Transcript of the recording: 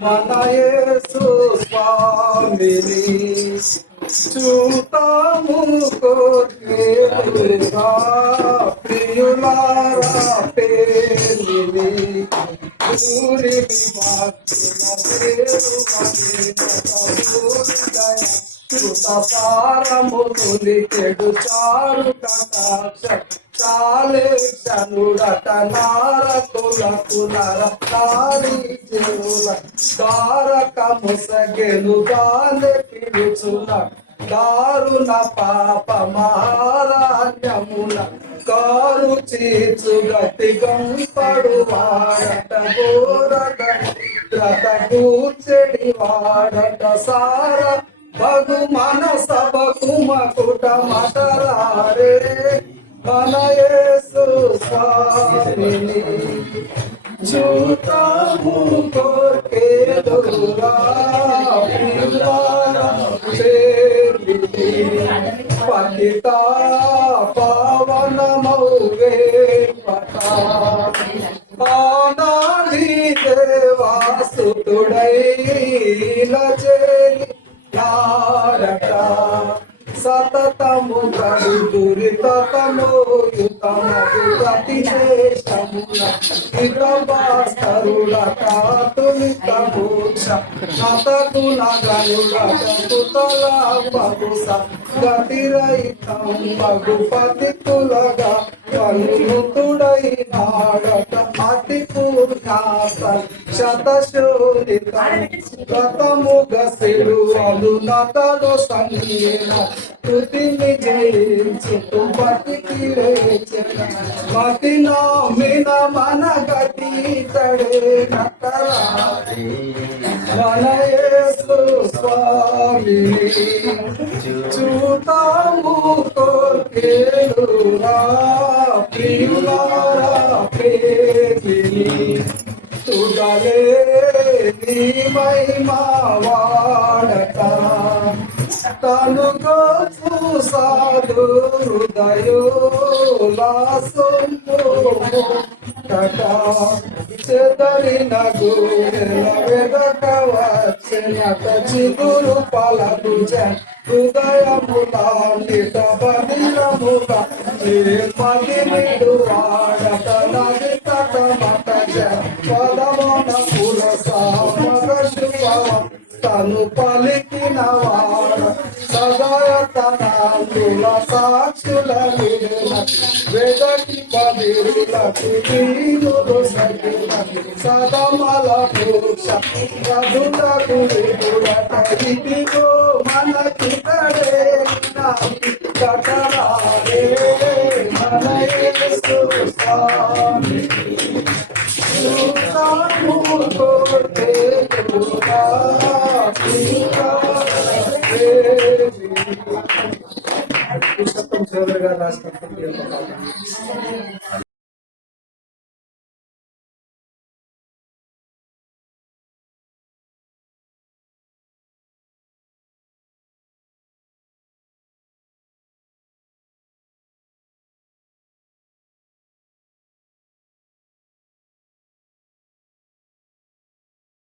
మన యేసు స్వామిని చూతాము కోర్కేలుగా ప్రియులారా పేలిని సూర్యుని భక్తుల సారము చెడు చారు కటాక్ష చాలే చనుడట నారకులకు నరకారి చెరుల దారక ముసగెను దాని పిలుచున దారుణ పాప మహారాణ్యముల కారు చీచు గతి గంపడు వాడట గోరట రత కూర్చెడి వాడట సార బగు మన సభకు మకుట మటరారే మన యేసు స్వామిని చూతాము కోర్కేలుగా పతిత పావనమౌవే ఆనాది దేవాసుతుడై చేరి నారట సతతము గడు దురితమోయుతమగు ప్రతి దేశమున విగ్రహాస్తరుల కాతులిత మోక్ష నతకు నగనుల కుతల పగుస గతిరహితం మగు పతితులగా కలుతుడై నాడట అతి పూర్ణాత శతశోధిత రతముగ సిలువలు నతలో సంగీన కృతిని జయించు పతికి రేచన మతి నామిన మన గతి తడే నతరారి మన యేసు స్వామిని చూతాము కోర్కేలుగా ప్రియులారా ప్రేమిని తుడలే నీ మహిమా వాడట తనుగో చూసాడు హృదయోలాసము కట చెదరిన గురెల వెదక వచ్చినట చిగురు పలకు హృదయములా నిట బదిలముగా పది నిడు వాడట నది తట మట పదవన పురసామగ శుభవం తను పలికిన వాడ సదాయతనాందుల సాక్షుల వెదకి బదిరులకు నీరు సగిన సదమల పురుష రఘులకు విపురట ఇదిగో మనకి తడే కటరాడే మన యేసు స్వామి చూతాము కోర్కేలుగా పుస్తకం చౌదరి గారు రాసిన